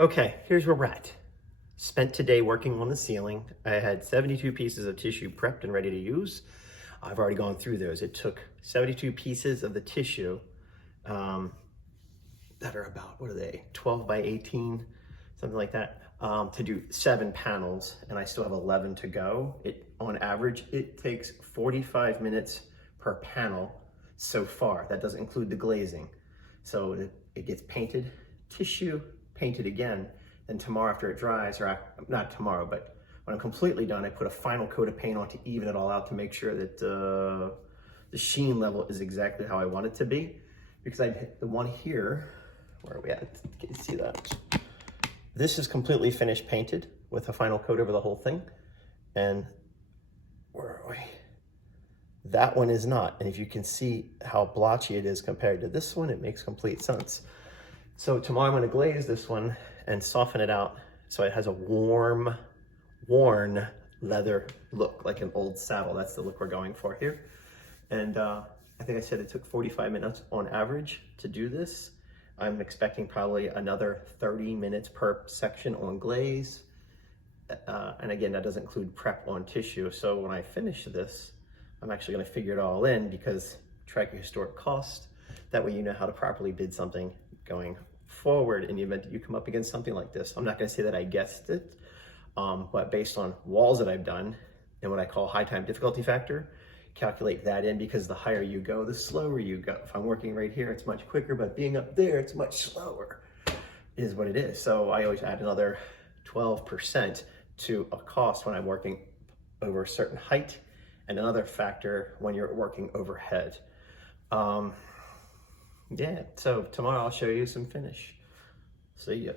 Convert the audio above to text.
Okay, here's where we're at. Spent today working on the ceiling. I had 72 pieces of tissue prepped and ready to use. I've already gone through those. It took 72 pieces of the tissue that are about, what are they, 12 by 18, something like that, to do 7 panels, and I still have 11 to go. On average, it takes 45 minutes per panel so far. That doesn't include the glazing. So it gets painted, tissue, painted again, then tomorrow after it dries, or not tomorrow, but when I'm completely done, I put a final coat of paint on to even it all out to make sure that the sheen level is exactly how I want it to be. Because the one here, where are we at? Can you see that? This is completely finished painted with a final coat over the whole thing. And where are we? That one is not. And if you can see how blotchy it is compared to this one, it makes complete sense. So tomorrow I'm going to glaze this one and soften it out so it has a worn leather look, like an old saddle. That's the look we're going for here. And I think I said it took 45 minutes on average to do this. I'm expecting probably another 30 minutes per section on glaze. And again, that doesn't include prep on tissue. So when I finish this, I'm actually going to figure it all in, because track your historic cost. That way you know how to properly bid something going forward in the event that you come up against something like this. I'm not going to say that I guessed it, but based on walls that I've done and what I call high time difficulty factor, calculate that in, because the higher you go, the slower you go. If I'm working right here, it's much quicker, but being up there, it's much slower, is what it is. So I always add another 12% to a cost when I'm working over a certain height, and another factor when you're working overhead. Yeah, so tomorrow I'll show you some finish. See ya.